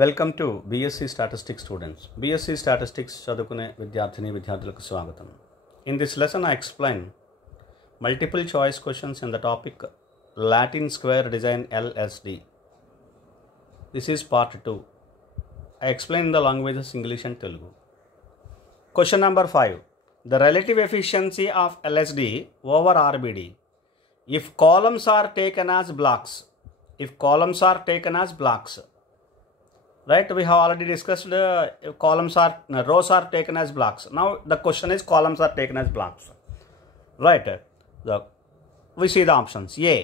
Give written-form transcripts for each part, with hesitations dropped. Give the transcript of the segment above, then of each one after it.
Welcome to BSc Statistics students. BSc Statistics చదువుకునే విద్యార్థులకు స్వాగతం. In this lesson I explain multiple choice questions in the topic Latin square design LSD. This is part 2. I explain the languages English and Telugu. Question number 5. The relative efficiency of LSD over RBD if columns are taken as blocks. Right, we have already discussed rows are taken as blocks. Now the question is columns are taken as blocks. Right, we see the options. A,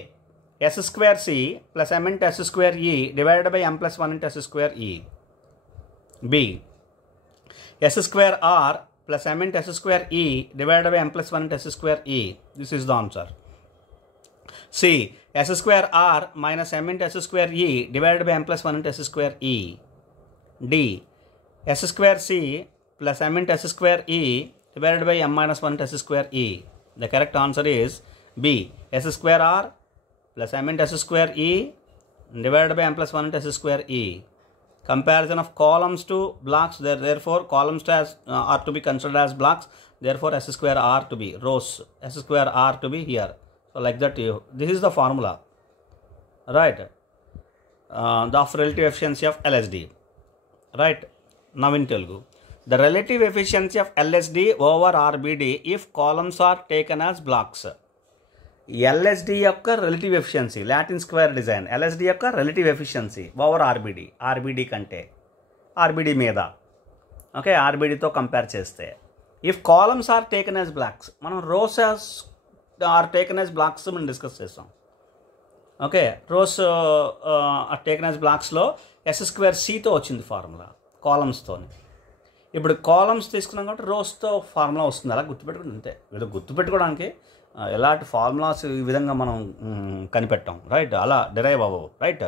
S square C plus M into S square E divided by M plus 1 into S square E. B, S square R plus M into S square E divided by M plus 1 into S square E. This is the answer. C, S square R minus M into S square E divided by M plus 1 into S square E. D, S square C plus M into S square E divided by M minus 1 into S square E. The correct answer is B, S square R plus M into S square E divided by M plus 1 into S square E. Comparison of columns to blocks, therefore columns are to be considered as blocks, therefore S square R to be rows, S square R to be here. So like that, this is the formula, right, the relative efficiency of LSD. Right, now in Telugu, the relative efficiency of LSD over RBD if columns are taken as blocks. LSD యొక్క relative efficiency, Latin square design, LSD యొక్క relative efficiency over RBD కంటే RBD మీద, okay, RBDతో compare చేస్తే if columns are taken as blocks, మనం rows are taken as blocks మనం discuss చేస్తాం. Okay, rows are taken as బ్లాక్స్లో S స్క్వేర్ Cతో వచ్చింది ఫార్ములా కాలమ్స్తో. ఇప్పుడు కాలమ్స్ తీసుకున్నాం కాబట్టి రోస్తో ఫార్ములా వస్తుంది. అలా గుర్తుపెట్టుకుని అంతే, ఏదో గుర్తుపెట్టుకోవడానికి ఎలాంటి ఫార్ములాస్ ఈ విధంగా మనం కనిపెట్టాం, రైట్, అలా డిరైవ్ అవ్వవు, రైట్.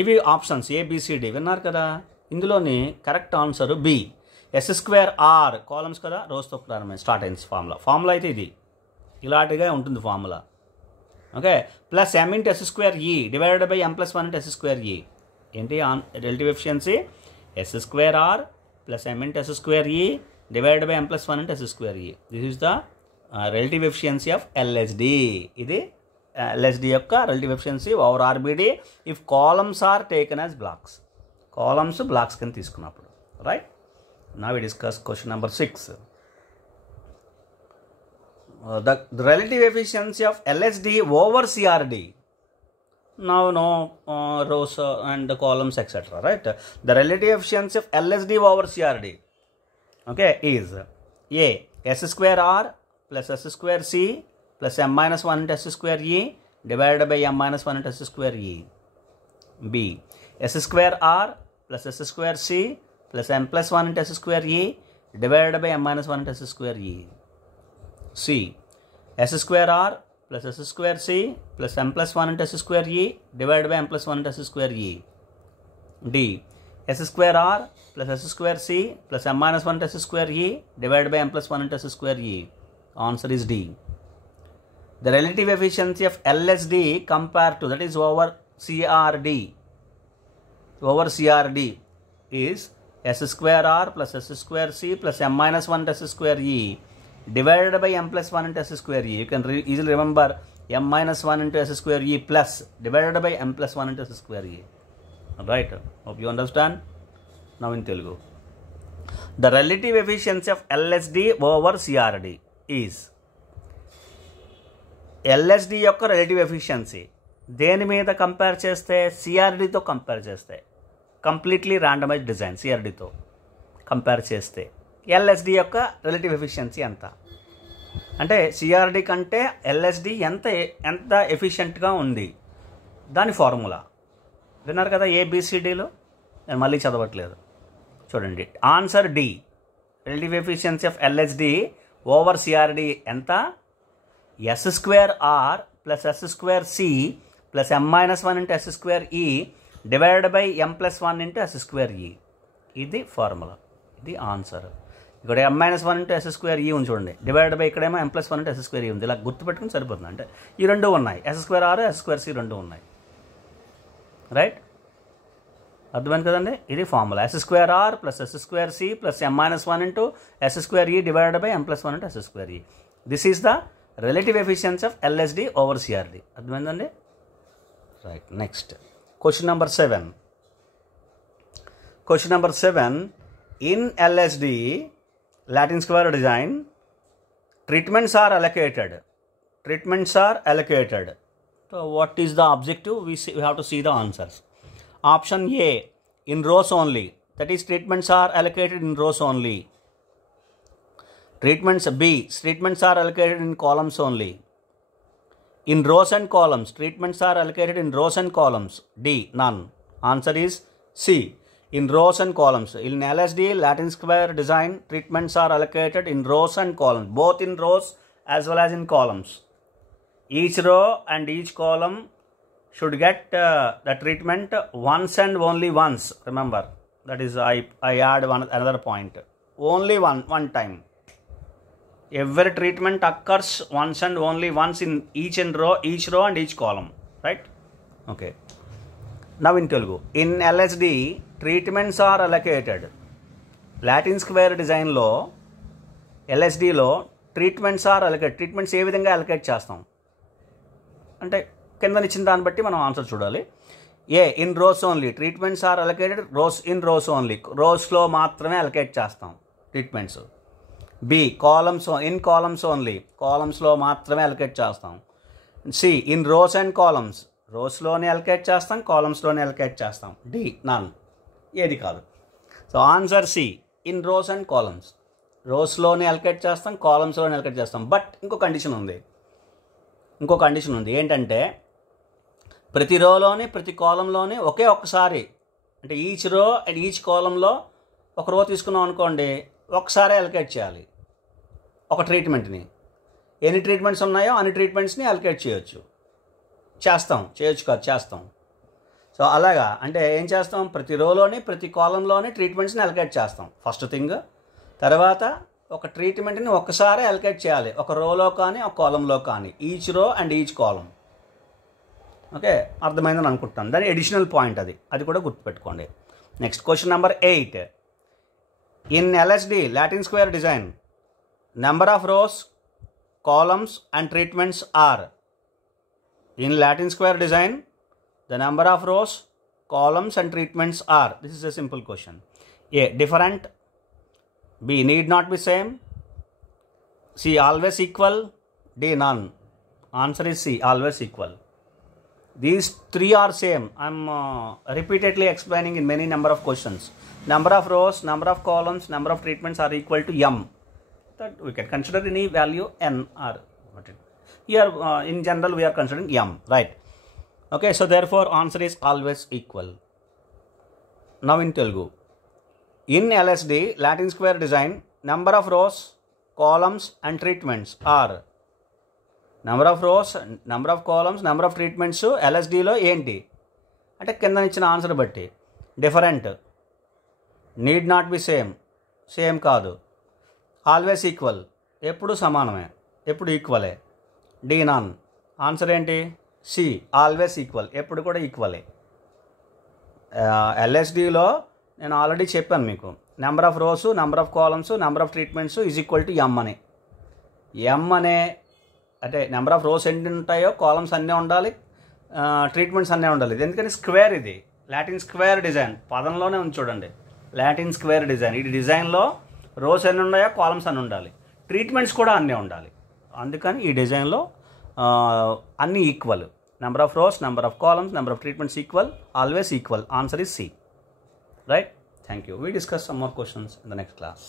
ఇవి ఆప్షన్స్ ABCD విన్నారు కదా. ఇందులోని correct answer B, S square R, columns కదా, రోస్తో ప్రారంభం స్టార్ట్ అయింది ఫార్ములా అయితే ఇది ఇలాంటిగా ఉంటుంది formula. Okay, plus M into S square E divided by M plus 1 into S square E. ఏంటి relative efficiency? S square R plus M into S square E divided by M plus 1 into S square E. This is the relative efficiency of LSD. ఇది LSD యొక్క relative efficiency over RBD if columns are taken as blocks. Columns blocks కింద తీసుకున్నప్పుడు, right. Now we discuss question number 6. The relative efficiency of LSD over CRD. Now no rows and columns etc. Right. The relative efficiency of LSD over CRD, okay, is A, S square R plus S square C plus M minus 1 into S square E divided by M minus 1 into S square E. B, S square R plus S square C plus M plus 1 into S square E divided by M minus 1 into S square E. C, S square R plus S square C plus M plus 1 into S square E divided by M plus 1 into S square E. D, S square R plus S square C plus M minus 1 into S square E divided by M plus 1 into S square E. Answer is D. The relative efficiency of LSD compared to, that is over CRD is S square R plus S square C plus M minus 1 into S square E divided by M plus 1 into S square E. You can easily remember M minus 1 into S square E plus divided by M plus 1 into S square E. Right, hope you understand. Now in Telugu, the relative efficiency of LSD over CRD is, LSD యొక్క relative efficiency దేని మీద compare చేస్తే? CRDతో compare చేస్తే, completely randomised design CRDతో compare చేస్తే LSD యొక్క relative efficiency ఎంత అంటే CRD కంటే LSD ఎంత ఎఫిషియెంట్గా ఉంది, దాని ఫార్ములా విన్నారు కదా ABCDలో. నేను మళ్ళీ చదవట్లేదు, చూడండి. Answer D, relative efficiency of LSD over CRD ఎంత? S square R plus S square C plus M minus 1 into S square E divided by M plus 1 into S square E. ఇది formula, ఇది answer. ఇక్కడ M minus 1 into S square E ఉంది చూడండి, divide by ఇక్కడేమో M plus 1 into S square E ఉంది. ఇలా గుర్తుపెట్టుకుని సరిపోతుంది. అంటే ఈ రెండు ఉన్నాయి, S square R S square C రెండు ఉన్నాయి, రైట్. అర్థమైంది కదండి. ఇది formula S²R + S²C + m-1 into S²E divided by m+1 into S²E. This is the relative efficiency of LSD over CRD. అర్థమైందండి. Right. Next question number 7. Question number 7. In LSD, Latin square design, treatments are allocated. So what is the objective? We have to see the answers. Option A, in rows only. That is, treatments are allocated in rows only. Treatments are allocated in columns only. In rows and columns, treatments are allocated in rows and columns. D, none. Answer is C. In rows and columns. In LSD, Latin square design, treatments are allocated in rows and columns, both in rows as well as in columns. Each row and each column should get the treatment once and only once. Remember, that is, I add another point. Only one time. Every treatment occurs once and only once in each row and each column. Right? Okay. Now in Telugu. In LSD, treatments are allocated. Latin square design లో LSDలో treatments are allocated. Treatments ఏ విధంగా allocate చేస్తాం అంటే కింద ఇచ్చిన దాన్ని బట్టి మనం answer చూడాలి. A, in rows only. Treatments are allocated in rows only. రోస్లో మాత్రమే అలొకేట్ చేస్తాం treatments. B, in columns only. కాలమ్స్లో మాత్రమే అలొకేట్ చేస్తాం. C, in rows and columns. రోస్లోనే అలొకేట్ చేస్తాం, కాలమ్స్లోనే అలొకేట్ చేస్తాం. D, none. ఏది కాదు. So answer C, in rows and columns. రోస్లోనే అలొకేట్ చేస్తాం, కాలమ్స్లోనే అలొకేట్ చేస్తాం. బట్ ఇంకో కండిషన్ ఉంది. ఏంటంటే ప్రతి రోలోని ప్రతి కాలంలోని ఒక్కసారి, అంటే ఈచ్ రో అండ్ ఈచ్ కాలంలో ఒక రో తీసుకున్నాం అనుకోండి, ఒకసారి అలొకేట్ చేయాలి ఒక ట్రీట్మెంట్ని. ఎన్ని ట్రీట్మెంట్స్ ఉన్నాయో అన్ని ట్రీట్మెంట్స్ని అలొకేట్ చేస్తాం. సో అలాగా అంటే ఏం చేస్తాం, ప్రతి రోలోని ప్రతి కాలంలోని ట్రీట్మెంట్స్ని అలొకేట్ చేస్తాం ఫస్ట్ థింగ్. తర్వాత ఒక ట్రీట్మెంట్ని ఒక్కసారి అలొకేట్ చేయాలి, ఒక రోలో కానీ ఒక కాలంలో కానీ, each row and each column. Okay, అర్థమైందని అనుకుంటాను. దాని ఎడిషనల్ పాయింట్ అది కూడా గుర్తుపెట్టుకోండి. Next question number 8. In LSD Latin square design, number of rows, columns and treatments are. In Latin square design, the number of rows, columns and treatments are. This is a simple question. A, different. B, need not be same. C, always equal. D, none. Answer is C, always equal. These three are same. I am repeatedly explaining in many number of questions. Number of rows, number of columns, number of treatments are equal to m. That we can consider any value n or whatever. Here in general we are considering m, right? Okay, so therefore answer is always equal. Now in Telugu. In LSD Latin square design, number of rows, columns and treatments are. Number of rows, number of columns, number of treatments LSD లో ఏంటి అంటే కింద ఇచ్చిన answer బట్టి. Different, need not be same కాదు. Always equal, ఎప్పుడు సమానమే, ఎప్పుడు ఈక్వలే. D, none. ఆన్సర్ ఏంటి? సి, ఆల్వేస్ ఈక్వల్, ఎప్పుడు కూడా ఈక్వలే. ఎల్ఎస్డిలో నేను ఆల్రెడీ చెప్పాను మీకు, number of rows, number of columns, number of treatments is equal to M అని. ఎమ్ అనే అంటే నెంబర్ ఆఫ్ రోస్ ఎన్ని ఉంటాయో కాలమ్స్ అన్నీ ఉండాలి, ట్రీట్మెంట్స్ అన్నీ ఉండాలి. ఎందుకని స్క్వేర్, ఇది లాటిన్ స్క్వేర్ డిజైన్ పదంలోనే ఉంది చూడండి. లాటిన్ స్క్వేర్ డిజైన్, ఈ డిజైన్లో రోస్ ఎన్ని ఉన్నాయో కాలమ్స్ అన్నీ ఉండాలి, ట్రీట్మెంట్స్ కూడా అన్నీ ఉండాలి. అందుకని ఈ డిజైన్లో అన్నీ equal. Number of rows, number of columns, number of treatments equal, always equal. Answer is C. Right? Thank you. We discuss some more questions in the next class.